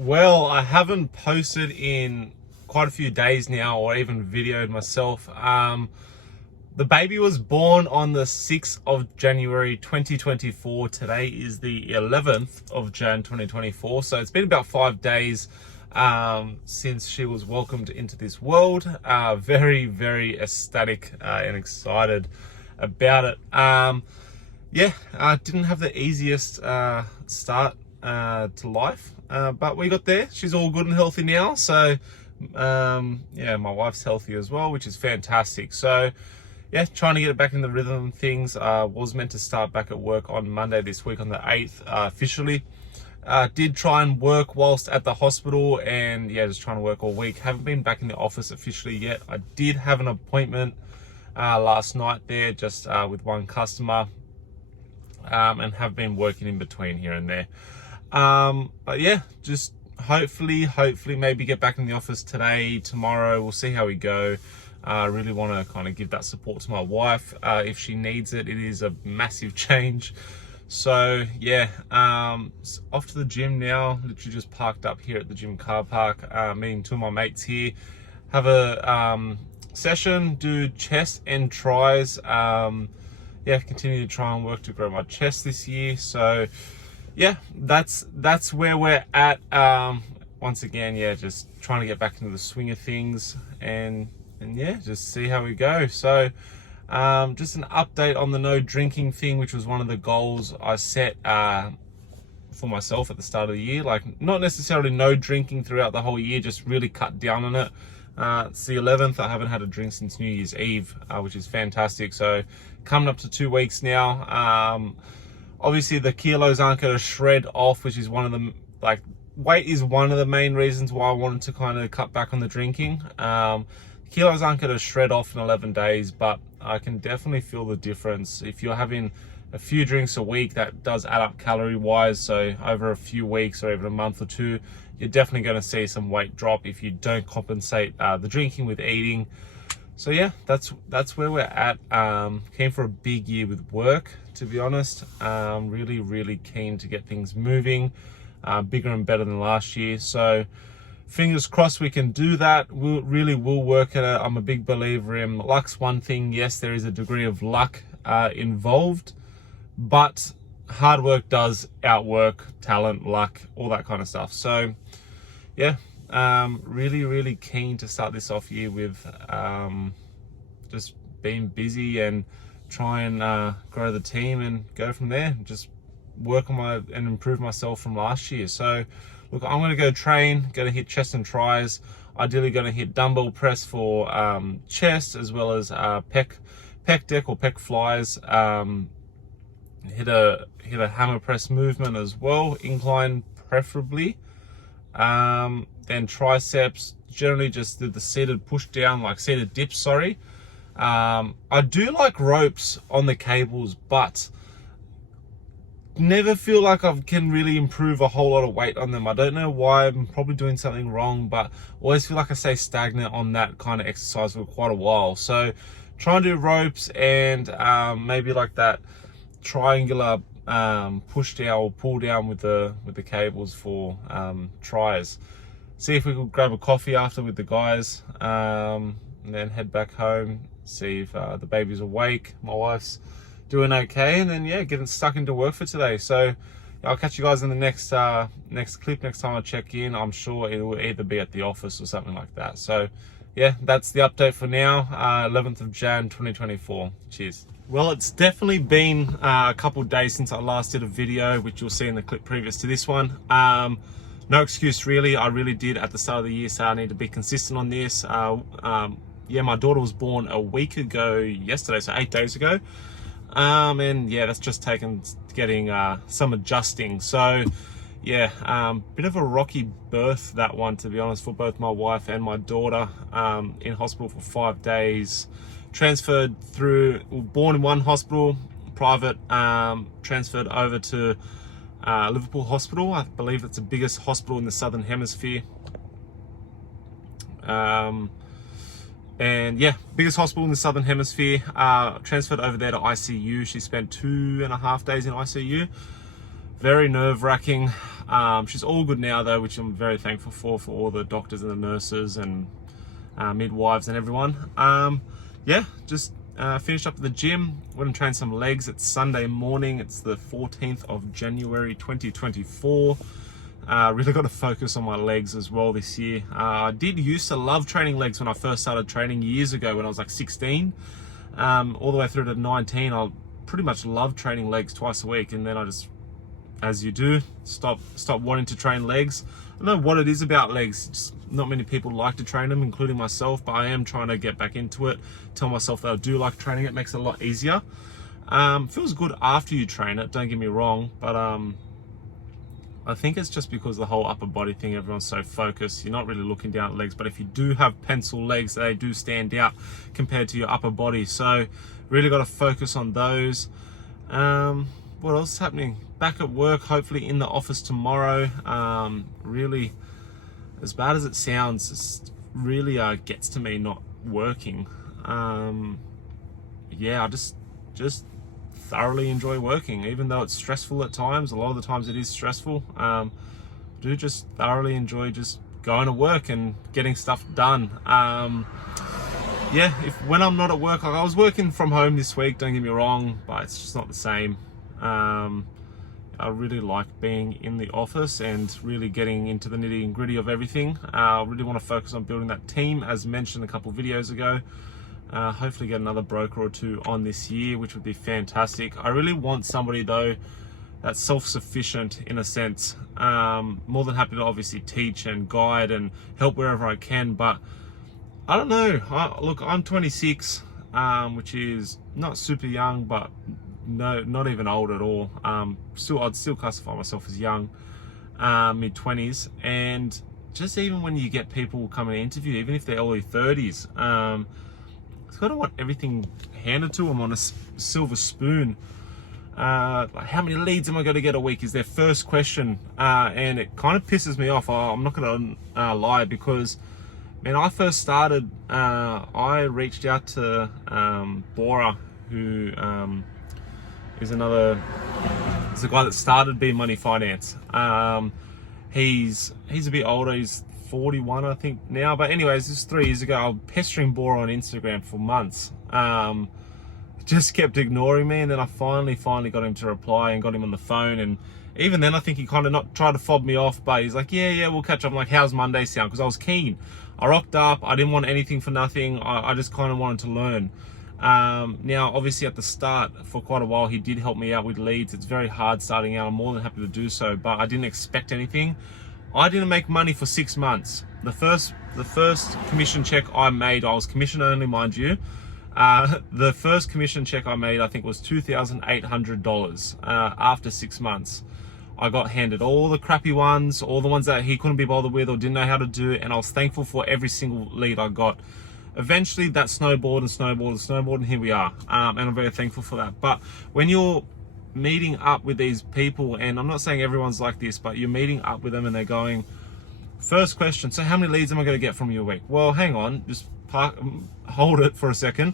Well, I haven't posted in quite a few days now, or even videoed myself. The baby was born on the 6th of January 2024. Today is the 11th of Jan 2024. So it's been about 5 days since she was welcomed into this world. Very, very ecstatic and excited about it. Yeah, I didn't have the easiest start to life, but we got there. She's all good and healthy now. So yeah, my wife's healthy as well, which is fantastic. So yeah, trying to get it back in the rhythm of things. Was meant to start back at work on Monday this week on the 8th officially. Did try and work whilst at the hospital, and yeah, just trying to work all week. Haven't been back in the office officially yet. I did have an appointment last night there, just with one customer, and have been working in between here and there. But yeah, just hopefully maybe get back in the office today, tomorrow. We'll see how we go. I really want to kind of give that support to my wife if she needs it. It is a massive change. So yeah, off to the gym now. Literally just parked up here at the gym car park, meeting two of my mates here. Have a session, do chest and tries. Yeah, continue to try and work to grow my chest this year. So yeah, that's where we're at. Once again, yeah, just trying to get back into the swing of things, and yeah, just see how we go. So just an update on the no drinking thing, which was one of the goals I set for myself at the start of the year. Like, not necessarily no drinking throughout the whole year, just really cut down on it. It's the 11th. I haven't had a drink since New Year's Eve, which is fantastic. So coming up to 2 weeks now. Obviously the kilos aren't going to shred off, which is one of the, like, weight is one of the main reasons why I wanted to kind of cut back on the drinking. Kilos aren't going to shred off in 11 days, but I can definitely feel the difference. If you're having a few drinks a week, that does add up calorie wise. So over a few weeks or even a month or two, you're definitely going to see some weight drop if you don't compensate the drinking with eating. So yeah, that's where we're at. Came for a big year with work, to be honest. Really keen to get things moving, bigger and better than last year. So fingers crossed we can do that. We'll work at it. I'm a big believer in luck's one thing. Yes, there is a degree of luck involved, but hard work does outwork talent, luck, all that kind of stuff. So yeah, really keen to start this off year with just being busy and try and grow the team and go from there. Just work on and improve myself from last year. So look, I'm going to go train, going to hit chest and tries. Ideally going to hit dumbbell press for chest, as well as pec deck or pec flies. Hit a hammer press movement as well, incline preferably. Then triceps, generally just the seated push down, like seated dips, sorry. I do like ropes on the cables, but never feel like I can really improve a whole lot of weight on them. I don't know why. I'm probably doing something wrong, but always feel like I stay stagnant on that kind of exercise for quite a while. So try and do ropes and maybe like that triangular push down or pull down with the cables for tries. See if we could grab a coffee after with the guys, and then head back home, see if the baby's awake, my wife's doing okay, and then yeah, getting stuck into work for today. So I'll catch you guys in the next clip. Next time I check in, I'm sure it will either be at the office or something like that. So yeah, that's the update for now. 11th of Jan 2024. Cheers. Well, it's definitely been a couple of days since I last did a video, which you'll see in the clip previous to this one. No excuse really. I really did at the start of the year say I need to be consistent on this. Yeah, my daughter was born a week ago yesterday, so 8 days ago. And yeah, that's just taken getting some adjusting. So yeah, bit of a rocky birth, that one, to be honest, for both my wife and my daughter. In hospital for 5 days, transferred through, born in one hospital, private, transferred over to Liverpool Hospital. I believe it's the biggest hospital in the Southern Hemisphere. And yeah, biggest hospital in the Southern Hemisphere. Transferred over there to ICU. She spent 2.5 days in ICU. Very nerve-wracking. She's all good now though, which I'm very thankful for all the doctors and the nurses and midwives and everyone. Yeah, just finished up at the gym, went and trained some legs. It's Sunday morning, it's the 14th of January 2024. Really got to focus on my legs as well this year. I did used to love training legs when I first started training years ago when I was like 16. All the way through to 19, I pretty much loved training legs twice a week, and then I just, as you do, stop wanting to train legs. I don't know what it is about legs, just not many people like to train them, including myself, but I am trying to get back into it. Tell myself that I do like training it, makes it a lot easier. Feels good after you train it, don't get me wrong, but I think it's just because the whole upper body thing, everyone's so focused, you're not really looking down at legs. But if you do have pencil legs, they do stand out compared to your upper body, so really got to focus on those. What else is happening? Back at work, hopefully in the office tomorrow. Really, as bad as it sounds, it really gets to me not working. Yeah, I just thoroughly enjoy working, even though it's stressful at times. A lot of the times it is stressful. Do just thoroughly enjoy just going to work and getting stuff done. Yeah, when I'm not at work, like I was working from home this week, don't get me wrong, but it's just not the same. I really like being in the office and really getting into the nitty and gritty of everything. I really want to focus on building that team, as mentioned a couple of videos ago. Hopefully get another broker or two on this year, which would be fantastic. I really want somebody though that's self-sufficient in a sense. More than happy to obviously teach and guide and help wherever I can, but I don't know. Look, I'm 26, which is not super young, but no, not even old at all. I'd still classify myself as young, mid-20s. And just even when you get people coming to interview, even if they're early 30s, it's kind of want everything handed to them on a silver spoon. Like, how many leads am I going to get a week is their first question, and it kind of pisses me off. I'm not going to lie, because when I first started, I reached out to Bora, who is the guy that started B Money Finance. He's a bit older, he's 41 I think now, but anyways, this is 3 years ago. I was pestering Bora on Instagram for months. Just kept ignoring me, and then I finally got him to reply and got him on the phone. And even then I think he kind of not tried to fob me off, but he's like, yeah, we'll catch up. I'm like, how's Monday sound? Because I was keen. I rocked up, I didn't want anything for nothing. I just kind of wanted to learn. Now obviously at the start, for quite a while, he did help me out with leads. It's very hard starting out. I'm more than happy to do so, but I didn't expect anything. I didn't make money for 6 months. The first commission check I made, I was commission only, mind you. The first commission check I made, I think, was $2,800 after 6 months. I got handed all the crappy ones, all the ones that he couldn't be bothered with or didn't know how to do, and I was thankful for every single lead I got. Eventually that snowballed, and here we are. And I'm very thankful for that. But when you're meeting up with these people, and I'm not saying everyone's like this, but you're meeting up with them and they're going, first question, so how many leads am I going to get from you a week? Well, hang on, just hold it for a second.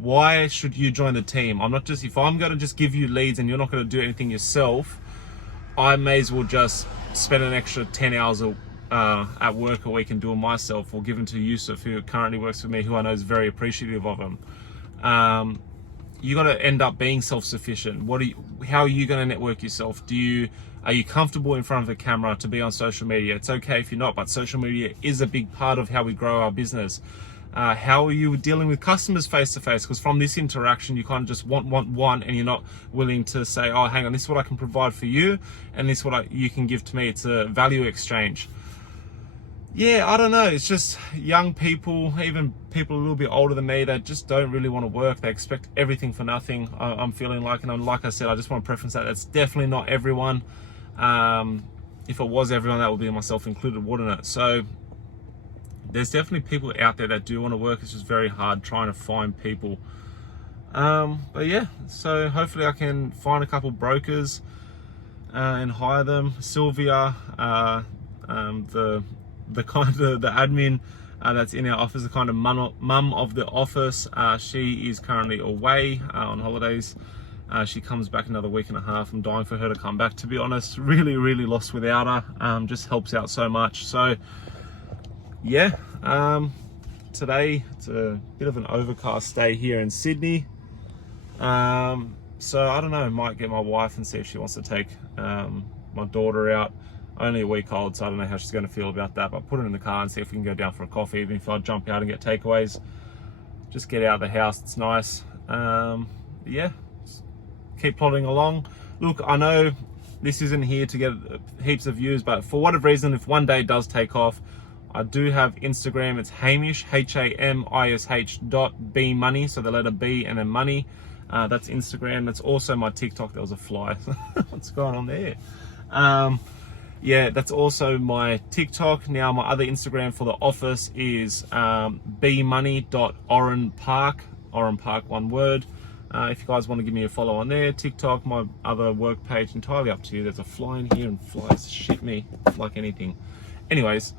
Why should you join the team? If I'm going to just give you leads and you're not going to do anything yourself, I may as well just spend an extra 10 hours at work a week and do it myself, or give them to Yusuf, who currently works with me, who I know is very appreciative of him. You got to end up being self-sufficient. How are you going to network yourself? Are you comfortable in front of the camera to be on social media? It's okay if you're not, but social media is a big part of how we grow our business. How are you dealing with customers face to face? Because from this interaction, you kind of just want, and you're not willing to say, oh, hang on, this is what I can provide for you, and this is what you can give to me. It's a value exchange. Yeah, I don't know. It's just young people, even people a little bit older than me, that just don't really want to work. They expect everything for nothing. I'm feeling like, and like I said, I just want to preference that. It's definitely not everyone. If it was everyone, that would be myself included, wouldn't it? So there's definitely people out there that do want to work. It's just very hard trying to find people. But yeah, so hopefully I can find a couple brokers and hire them. Sylvia, the admin that's in our office, the kind of mum of the office. She is currently away on holidays. She comes back another week and a half. I'm dying for her to come back, to be honest. Really, really lost without her. Just helps out so much. So yeah, today it's a bit of an overcast day here in Sydney. So I don't know, might get my wife and see if she wants to take my daughter out. Only a week old, so I don't know how she's going to feel about that, but put her in the car and see if we can go down for a coffee, even if I jump out and get takeaways. Just get out of the house, it's nice. Yeah, keep plodding along. Look, I know this isn't here to get heaps of views, but for whatever reason, if one day it does take off, I do have Instagram. It's Hamish, HAMISH.BMoney, so the letter B and then money. That's Instagram. That's also my TikTok. There was a fly. What's going on there? Yeah, that's also my TikTok. Now, my other Instagram for the office is bmoney.orenpark. Oren Park, one word. If you guys want to give me a follow on there, TikTok, my other work page, entirely up to you. There's a fly in here and flies shit me like anything. Anyways,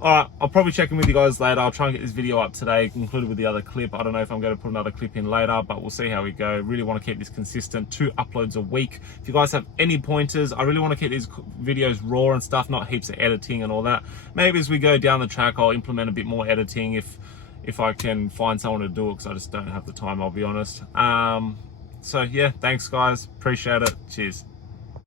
alright, I'll probably check in with you guys later. I'll try and get this video up today, included with the other clip. I don't know if I'm going to put another clip in later, but we'll see how we go. Really want to keep this consistent, 2 uploads a week. If you guys have any pointers, I really want to keep these videos raw and stuff, not heaps of editing and all that. Maybe as we go down the track, I'll implement a bit more editing if I can find someone to do it, because I just don't have the time, I'll be honest. So yeah, thanks guys, appreciate it, cheers.